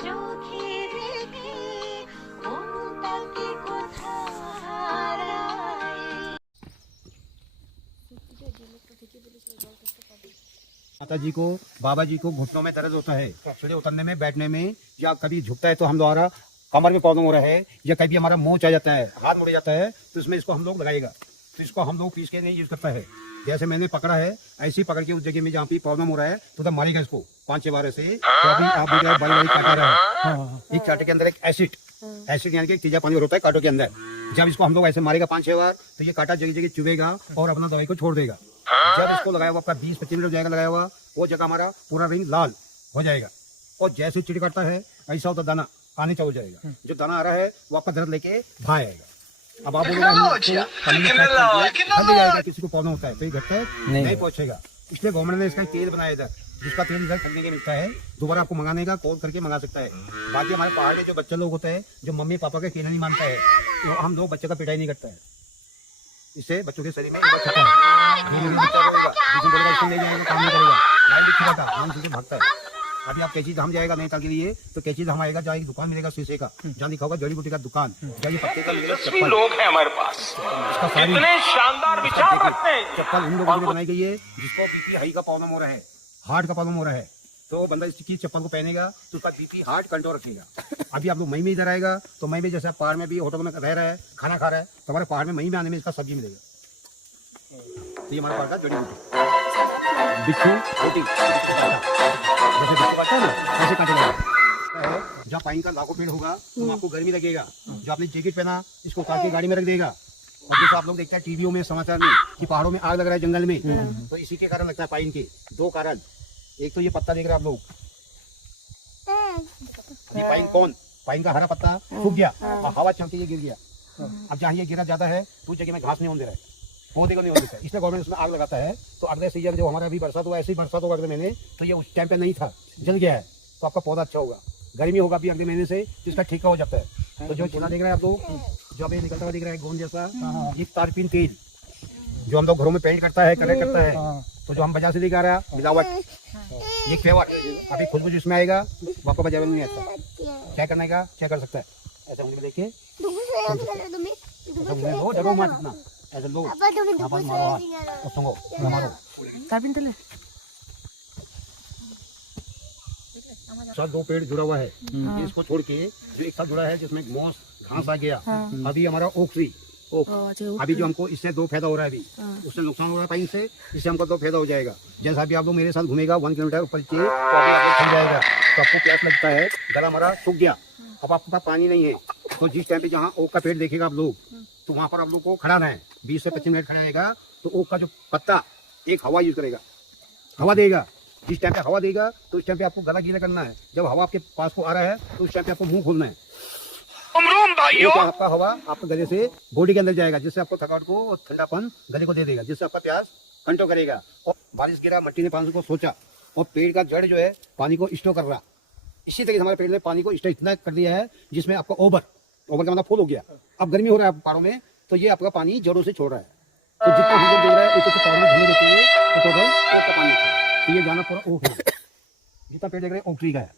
চোখে দেখে মনটাকে কোথায় হারায়। माता जी को बाबा जी को घुटनों में दर्द होता है, सीढ़ी उतरने में बैठने में, या कभी झुकता है तो हम द्वारा कमर में प्रॉब्लम हो रहा है, या कभी हमारा मोच आ जाता है, हाथ मुड़ जाता है, तो इसमें इसको हम लोग लगाएगा। तो इसको हम लोग पीस के नहीं यूज करता है। जैसे मैंने पकड़ा है ऐसे ही पकड़ के उस जगह में जहाँ पे प्रॉब्लम हो रहा है तो तब मारेगा इसको 5-6 बार से। तो अभी आप देख रहे हैं बड़ी काटा रहा है, एक कांटे के अंदर एक एसिड यानी कि तेजा पानी होता है कांटों के अंदर। जब इसको हम लोग ऐसे मारेगा 5-6 बार तो ये कांटा जगह जगह चुभेगा और अपना दवाई को छोड़ देगा। जब इसको लगाया हुआ आपका 20-25 मिनट हो जाएगा लगाया हुआ, वो जगह हमारा पूरा रिंग लाल हो जाएगा और जैसे चिड़ करता है ऐसा होता दाना आने चालू जाएगा। जो दाना आ रहा है वो आपका दर्द लेके भाग आएगा। अब आप बोलेगा किसी को प्रॉब्लम होता है तो ये घटता है नहीं पहुंचेगा। इसलिए गवर्नमेंट ने इसका तेल बनाया इधर, जिसका तेल इधर खरीदने के मिलता है, दोबारा आपको मंगाने का कॉल करके मंगा सकता है। बाकी हमारे पहाड़ में जो बच्चे लोग होते हैं जो मम्मी पापा का कहना नहीं मानता है, तो हम लोग बच्चे का पिटाई नहीं करता है। इससे बच्चों के शरीर में छता है, काम नहीं करेगा, लाइन भी खिलाता है, भागता है। अभी आप कैची धाम जाएगा नहीं के लिए तो कैची धाम आएगा, जहाँ एक दुकान मिलेगा शीशे का, जहाँ लिखा होगा जड़ी बूटी का दुकान, जहाँ पत्ते का मिलेगा लोग हैं हमारे पास। इतने शानदार विचार रखते हैं। चप्पल उन लोगों के लिए बनाई गई है जिसको बीपी हाई का प्रॉब्लम हो रहा है, हार्ट का प्रॉब्लम हो रहा है, तो बंदा इसकी चप्पल को पहनेगा तो उसका बीपी हार्ट कंट्रोल रखेगा। अभी आप लोग मई में इधर आएगा तो मई में जैसे आप पहाड़ में भी होटल में रह रहा है, खाना खा रहा है, तो हमारे पहाड़ में मई में आने में इसका सब्जी मिलेगा। तो ये हमारे पहाड़ का जड़ी बूटी बिच्छू रोटी जैसे काटता है ना ऐसे काटेगा। जहाँ पाइन का लाखों पेड़ होगा तो आपको गर्मी लगेगा, जो आपने जैकेट पहना इसको उतार के गाड़ी में रख देगा। और जैसे आप लोग देखते हैं टीवीओ में समाचार में कि पहाड़ों में आग लग रहा है जंगल में, तो इसी के कारण लगता है पाइन के 2 कारण। एक तो ये पत्ता देख रहे हैं आप लोग, ये पाइन का हरा पत्ता सूख गया और हवा चलती ये गिर गया। अब जहाँ ये गिरा जाता है तो उस जगह में घास नहीं होने दे रहा है, पौधे को नहीं होने देता है, इसलिए गवर्नमेंट उसमें आग लगाता है। तो अगले सीजन जो हमारा अभी बरसात हुआ ऐसे ही बरसात होगा अगले महीने, तो ये उस टाइम पे नहीं था, जल गया है, तो आपका पौधा अच्छा होगा। गर्मी होगा अभी अगले महीने से तो इसका ठीका हो जाता है। तो जो छिला देख रहे हैं आप लोग, जो अभी निकलता हुआ दिख रहा है गोंद जैसा, ये तारपीन तेल जो हम लोग घरों में पेंट करता है, कलर करता है, तो जो हम बाजार से लेकर आ रहा है मिलावट, ये फ्लेवर अभी खुशबू जिसमें आएगा वो आपको बाजार में नहीं आता। क्या करने का क्या कर सकता है, ऐसा मुझे देखिए डरो मत इतना, ऐसे लो मारो साथ 2 पेड़ जुड़ा हुआ है, इसको छोड़ के जो एक साथ जुड़ा है जिसमें मोस घास आ गया। अभी हमारा ओक अभी जो हमको इससे 2 फायदा हो रहा है, अभी उससे नुकसान हो रहा है पाइन से, इससे हमको 2 फायदा हो जाएगा। जैसा अभी आप लोग मेरे साथ घूमेगा 1 किलोमीटर ऊपर तो अभी आपको थक जाएगा, तो आपको प्यास लगता है, गला हमारा सूख गया, अब आपके पास पानी नहीं है, तो जिस टाइम पे जहाँ ओक का पेड़ देखेगा आप लोग तो वहाँ पर आप लोग को खड़ा रहना है, 20 से 25 मिनट खड़ा रहेगा। तो ओक का जो पत्ता एक हवा यूज करेगा, हवा देगा, जिस टाइम पे हवा देगा तो उस टाइम पे आपको गला गीला करना है। जब हवा आपके पास को आ रहा है तो उस टाइम पे आपको मुंह खोलना है, आपका हवा आपके गले से बॉडी के अंदर जाएगा, जिससे आपको थकावट को और ठंडापन गले को दे देगा, जिससे आपका प्यास कंट्रोल करेगा। और बारिश गिरा, मिट्टी ने पानी को सोचा और पेड़ का जड़ जो है पानी को स्टोर कर रहा, इसी तरीके से हमारे पेड़ ने पानी को स्टोर इतना कर दिया है जिसमें आपका ओवर का मतलब फुल हो गया। अब गर्मी हो रहा है पहाड़ों में तो ये आपका पानी जड़ों से छोड़ रहा है, तो जितना हम लोग देख रहे हैं उसे पहाड़ों में घूमने देते हुए तो ओक का पानी, तो ये जाना पूरा ओक है, जितना पेड़ देख रहे हैं ओक ट्री का है,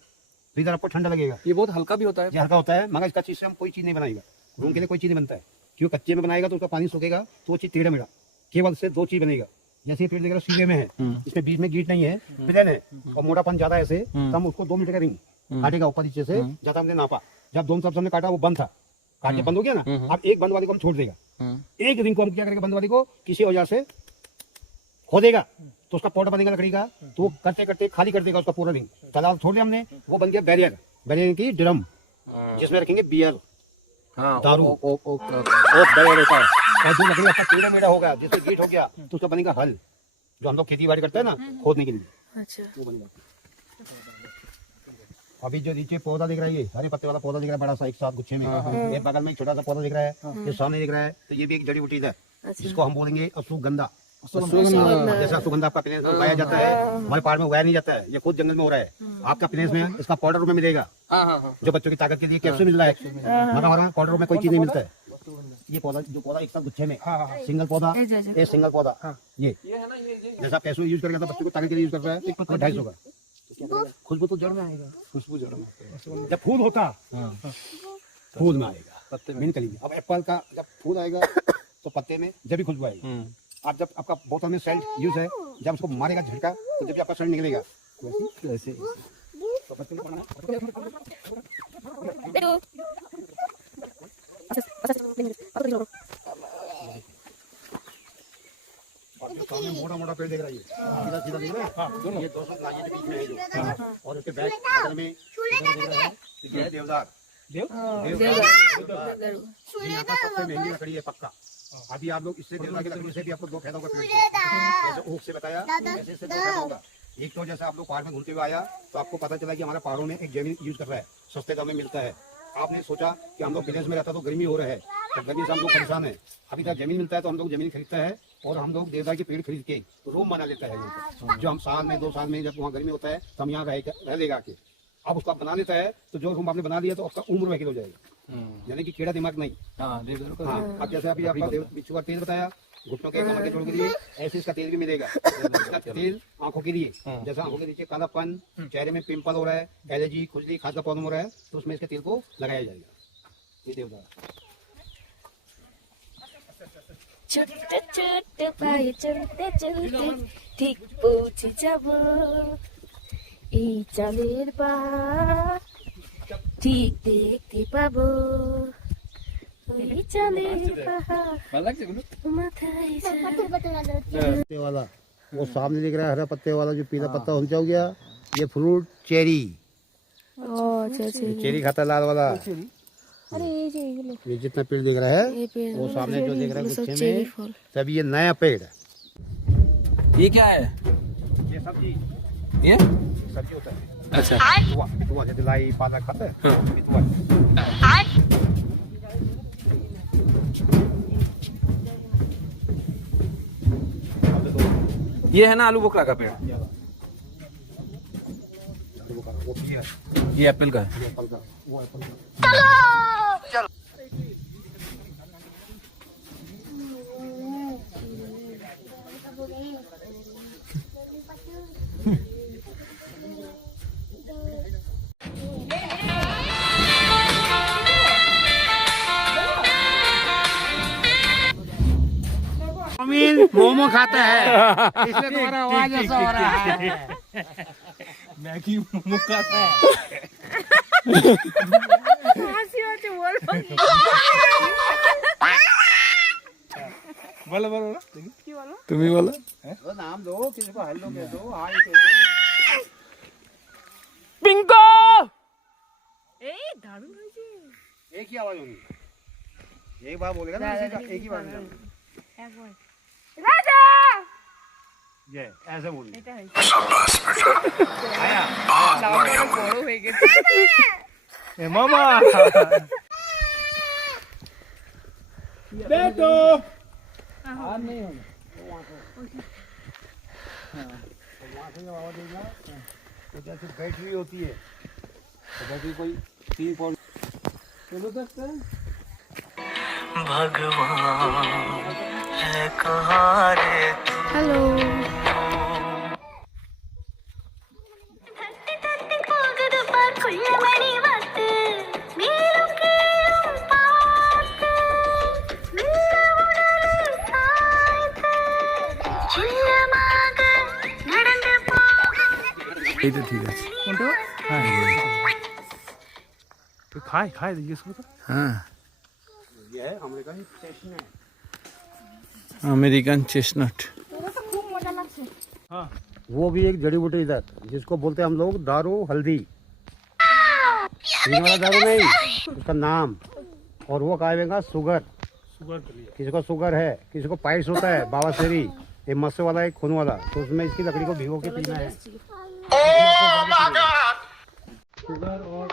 तो इधर आपको ठंडा लगेगा। ये बहुत हल्का भी होता है, ये हल्का होता है, मगर इसका चीज से हम कोई चीज नहीं बनाएगा, रूम के लिए कोई चीज नहीं बनता है, क्यों कच्चे में बनाएगा तो उसका पानी सूखेगा तो वो चीज टेढ़ा मेढ़ा, केवल से 2 चीज बनेगा। जैसे पेड़ देख रहे हो सीधे में है, इसमें बीच में गीट नहीं है, प्लेन है और मोटापन ज्यादा है, ऐसे तो हम उसको 2 मीटर का रिंग काटेगा ऊपर नीचे से, ज्यादा हमने नापा, जब दोनों तरफ हमने काटा वो बंद था, काट के बंद हो गया ना, अब एक बंद वाले को हम छोड़ देगा, एक रिंग को हम क्या करेंगे बंद वाले को किसी औजार से खोदेगा तो उसका पौधा बनेगा लकड़ी का, तो वो करते करते खाली कर देगा उसका पूरा रिंग, तालाब छोड़ दिया हमने, वो बन गया बैरियर की ड्रम, जिसमें रखेंगे बियर दारू बैरियर होता है। और जो लकड़ी आपका टेढ़ा मेढ़ा होगा जिससे गेट हो गया तो उसका बनेगा हल, जो हम लोग खेती बाड़ी करते हैं ना खोदने के लिए, वो बनेगा। अभी जो नीचे पौधा दिख रहा है, ये हरे पत्ते वाला पौधा दिख रहा है बड़ा सा एक साथ गुच्छे में, एक बगल में एक छोटा सा पौधा दिख रहा है, ये सामने दिख रहा है, तो ये भी एक जड़ी बूटी है, जिसको हम बोलेंगे अश्वगंधा। जैसे अश्वगंधा आपका प्लेस में उगाया जाता है, हमारे पहाड़ में उगाया नहीं जाता है, ये खुद जंगल में हो रहा है, आपका प्लेस में इसका पाउडर में मिलेगा, जो बच्चों की ताकत के लिए कैप्सूल मिल रहा है, हमारा पाउडर में कोई चीज नहीं मिलता है। ये पौधा जो पौधा एक साथ गुच्छे में सिंगल पौधा, ये सिंगल पौधा, ये जैसा कैप्सूल यूज करेगा तो बच्चों को ताकत के लिए यूज कर रहा है, 250 का खुशबू तो जड़ में आएगा, खुशबू जड़ में। जब फूल होता हाँ फूल में आएगा, पत्ते में। मेन कली। अब एप्पल का जब फूल आएगा तो पत्ते में जब भी खुशबू आएगी। आप जब आपका बोतल में सेल्ट यूज है, जब उसको मारेगा झटका तो जब भी आपका सेल्ट निकलेगा ऐसे तो पत्ते में पड़ना। मोटा मोटा पेड़ देख रहा है, सीधा सीधा देख रहा है। ये 200 के बीच में है जो, और उसके बैक बगल में ये है देवदार। देवदार यहाँ का सबसे महंगी लकड़ी है पक्का। अभी आप लोग इससे देवदार की लकड़ी से भी आपको दो फायदा होगा पेड़ से। जैसे ओक से बताया, ऐसे इससे दो फायदा होगा। एक तो जैसे आप लोग पहाड़ में घूमते हुए आया तो आपको पता चला कि हमारे पहाड़ों में एक जमीन यूज कर रहा है, सस्ते दाम में मिलता है। आपने सोचा कि हम लोग विदेश में रहता तो गर्मी हो रहा है, तो गर्मी से हम लोग परेशान है। अभी तक जमीन मिलता है तो हम लोग जमीन खरीदता है और हम लोग देवदार के पेड़ खरीद के रूम बना लेता है। जो हम साल में 2 साल में जब वहाँ गर्मी होता है तो हम यहाँ रह लेगा के। अब उसको आप बना लेता है तो जो रूम आपने बना लिया तो उसका उम्र वकील हो जाएगा, यानी कि कीड़ा दिमाग नहीं। हाँ, अब जैसे अभी आपका बिच्छू का तेल बताया, घुटनों के कमर के जोड़ के लिए, ऐसे इसका तेल भी मिलेगा। इसका तेल आंखों के लिए, जैसा आंखों के नीचे कालापन, चेहरे में पिंपल हो रहा है, एलर्जी, खुजली, खांसी का प्रॉब्लम हो रहा है, तो उसमें इसके तेल को लगाया जाएगा। ये देवदार ছোট্ট ছোট্ট পায়ে চলতে চলতে ঠিক পৌঁছে যাব এই চালের পাহাড় ঠিক দেখতে পাবো এই চালের পাহাড় মাথায় पत्ते वाला, वो सामने दिख रहा है हरा पत्ते वाला जो पीला पत्ता हो गया, ये फ्रूट चेरी। ও আচ্ছা আচ্ছা चेरी खाता है लाल वाला। আরে এই যে এগুলো ये जितना पेड़ दिख रहा है এই পেड़ वो सामने जो दिख रहा है सब गुच्छे चेरी में, फल तब ये नया पेड़ है। ये क्या है? ये सब्जी ये सब्जी होता है। अच्छा बितुआ जैसे लाई पालक खाता है, बितुआ। ये है ना आलू बुखारा का पेड़, वो पियर, ये एप्पल का है। ये एप्पल का, वो एप्पल का। मोमो खाता है इसलिए तुम्हारा आवाज ऐसा हो रहा है। मैगी मोमो खाता है। बोलो बोलो तुम ही बोलो। तो नाम दो, किसी को हेलो कह दो, हाय कह दो। पिंको এই দারুণ হয়েছে एक ही आवाज होगी, एक बार बोलेगा ना किसी का, एक ही बार में जाएगा। একবার রাজা ये ऐसे बोलना। এটা হয়েছে आया বড় হয়ে গেছে ए मामा बेटो वहाँ से आवाज देगा तो जैसे बैटरी होती है, तो बैटरी कोई 3 पॉइंट হ্যালো এই তো ঠিক আছে কোনটা হ্যাঁ তো খায় খায় জিজ্ঞেস করো হ্যাঁ ये है अमेरिकन चेस्टनट। American chestnut. খুব মজা লাগছে हाँ वो भी एक जड़ी बूटी इधर, जिसको बोलते हैं हम लोग दारू हल्दी। पीने वाला दारू नहीं, उसका नाम। और वो खाएगा शुगर, शुगर के लिए किसी को शुगर है, किसी को पाइल्स होता है, बावासीरी, ये मस्से वाला है, खून वाला, तो उसमें इसकी लकड़ी को भिगो के पीना है। शुगर और